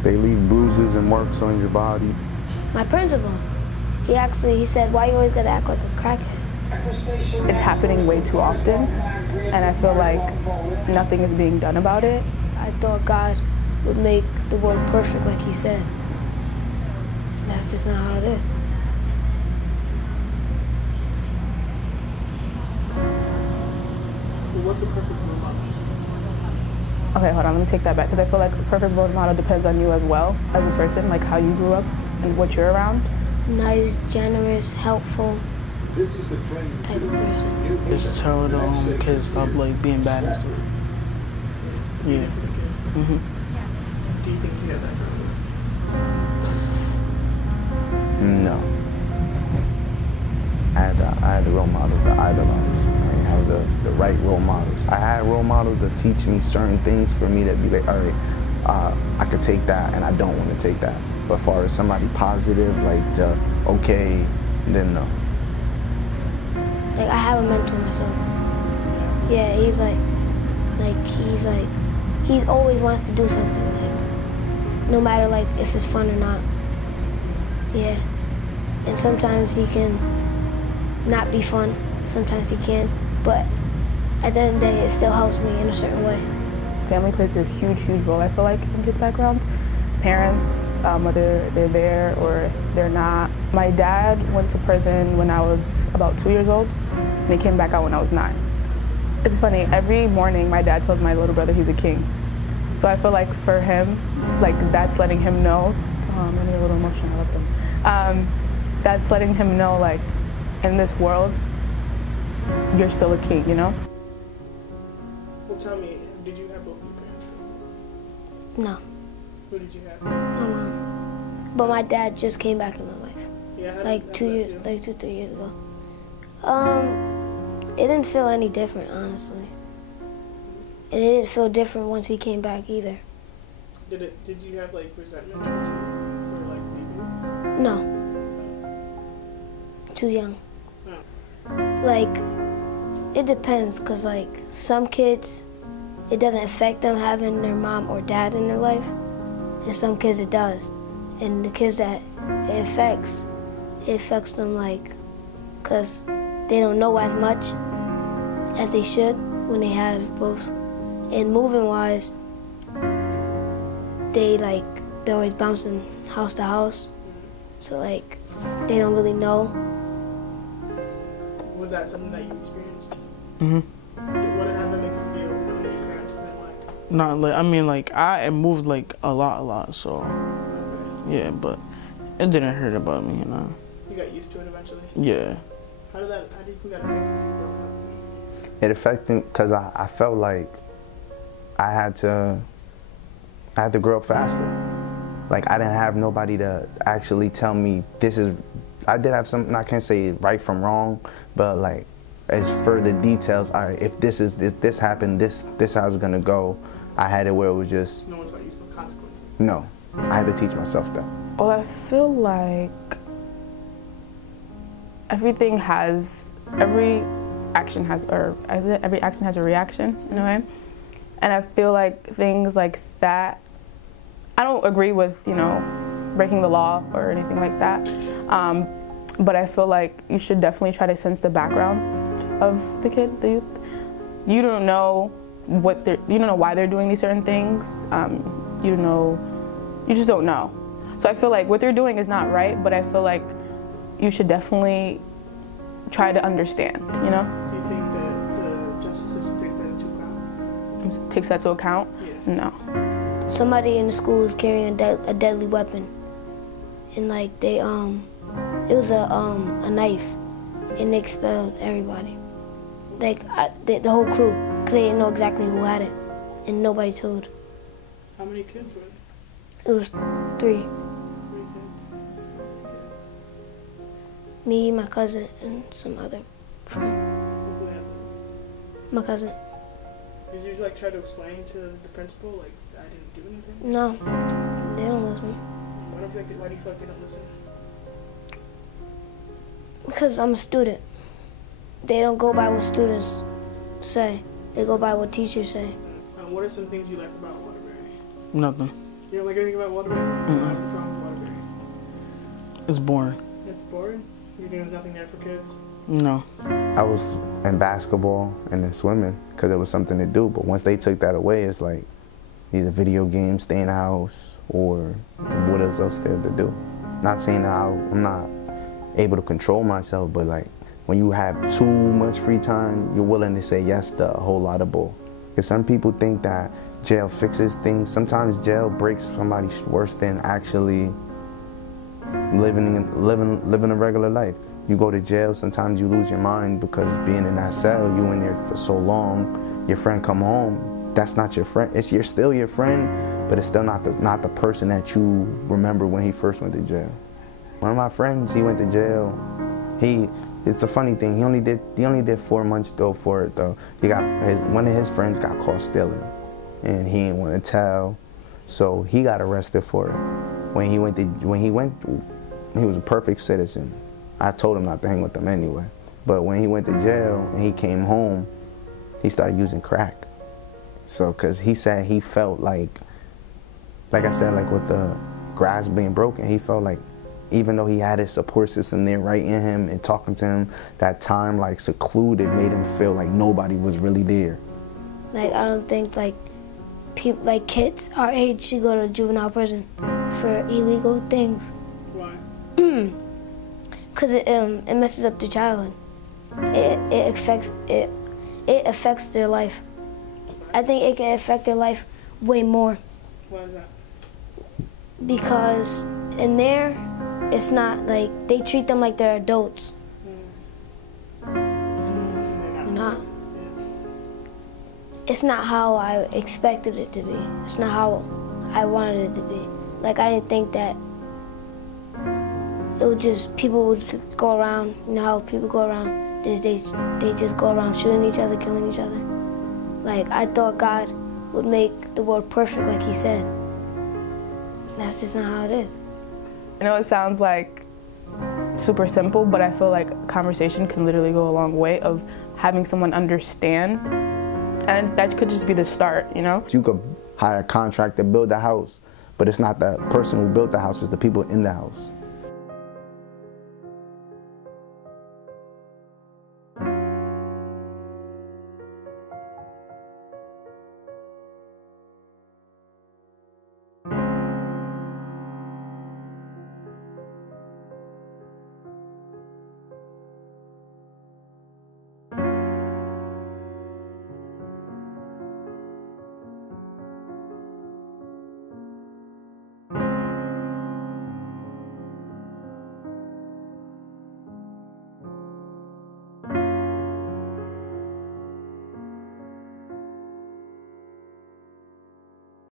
They leave bruises and marks on your body. My principal, he said, why you always gotta act like a crackhead? It's happening way too often, and I feel like nothing is being done about it. I thought God would make the world perfect like he said. And that's just not how it is. What's a perfect role model? Okay, hold on, let me take that back, because I feel like a perfect role model depends on you as well, as a person, like how you grew up and what you're around. Nice, generous, helpful type of person. Just tell the kids stop like being bad and stuff. Yeah. Do you think you have that problem? No. I had the role models to idolize. I didn't have the right role models. I had role models to teach me certain things for me to be like, all right, I could take that and I don't want to take that. But as far as somebody positive, like okay, then no. Like I have a mentor myself. Yeah, he always wants to do something, like no matter like if it's fun or not. Yeah. And sometimes he can not be fun, sometimes he can, but at the end of the day, it still helps me in a certain way. Family plays a huge, huge role, I feel like, in kids' backgrounds. Parents, whether they're there or they're not. My dad went to prison when I was about 2 years old, and he came back out when I was 9. It's funny, every morning my dad tells my little brother he's a king. So I feel like for him, like that's letting him know, I'm getting a little emotional, I love them. That's letting him know, like, in this world, you're still a king, you know? Well, tell me, did you have both your parents? No. Who did you have? My mom. But my dad just came back in my life. Yeah, like 3 years ago. It didn't feel any different, honestly. And it didn't feel different once he came back either. Did you have like resentment towards him for like leaving? No. Too young. Oh. Like, it depends, cause like some kids, it doesn't affect them having their mom or dad in their life, and some kids it does. And the kids that it affects them like, cause they don't know as much as they should when they have both. And moving wise, they're always bouncing house to house, so like they don't really know. Was that something that you experienced? Mm-hmm. What did that make you feel when your parents couldn't like? Not like, I mean, like I moved like a lot, so yeah, but it didn't hurt about me, you know. You got used to it eventually? Yeah. How do you think that affected you growing up? It affected me because I felt like I had to grow up faster. Like I didn't have nobody to actually tell me this is. I did have something, I can't say right from wrong, but like as further details, all right, if this happened, this how it's gonna go. I had it where it was just. No one taught you some consequences. No, I had to teach myself that. Well, I feel like every action has a reaction in a way. And I feel like things like that, I don't agree with, you know, breaking the law or anything like that. But I feel like you should definitely try to sense the background of the kid, the youth. You don't know you don't know why they're doing these certain things. You just don't know. So I feel like what they're doing is not right, but I feel like you should definitely try to understand, you know? Do you think that the justice system takes that into account? Takes that to account? Yeah. No. Somebody in the school was carrying a deadly weapon, and like it was a knife, and they expelled everybody. Like the whole crew, because they didn't know exactly who had it, and nobody told. How many kids were It there? was 3. 3 kids. That's about 3 kids. Me, my cousin, and some other friend. Who had them? My cousin. Did you like try to explain to the principal like I didn't do anything? No, they don't listen. Why do you feel like they don't listen? Because I'm a student. They don't go by what students say. They go by what teachers say. What are some things you like about Waterbury? Nothing. You don't like anything about Waterbury? What's wrong with Waterbury? It's boring. It's boring? You think there's nothing there for kids? No. I was in basketball and in swimming because it was something to do, but once they took that away, it's like either video games, stay in the house, or what else there to do. Not saying that I'm not able to control myself, but like when you have too much free time, you're willing to say yes to a whole lot of bull. Because some people think that jail fixes things. Sometimes jail breaks somebody worse than actually living a regular life. You go to jail, sometimes you lose your mind because being in that cell, you in there for so long, your friend come home, that's not your friend. You're still your friend, but it's still not the person that you remember when he first went to jail. One of my friends, he went to jail. It's a funny thing. He only did 4 months though for it though. One of his friends got caught stealing, and he didn't want to tell, so he got arrested for it. He was a perfect citizen. I told him not to hang with them anyway. But when he went to jail and he came home, he started using crack. So, cause he said he felt like I said, like with the grass being broken, he felt like even though he had his support system there right in him and talking to him, that time like secluded made him feel like nobody was really there. Like I don't think like people, like kids our age should go to juvenile prison for illegal things. Why? Because it messes up their childhood. It affects their life. I think it can affect their life way more. Why is that? Because in there, it's not like they treat them like they're adults. They're not. It's not how I expected it to be. It's not how I wanted it to be. Like I didn't think that it would just, people would go around, you know how people go around, they just go around shooting each other, killing each other. Like I thought God would make the world perfect like he said. That's just not how it is. I know it sounds like super simple, but I feel like conversation can literally go a long way of having someone understand, and that could just be the start, you know? You could hire a contractor to build the house, but it's not the person who built the house, it's the people in the house.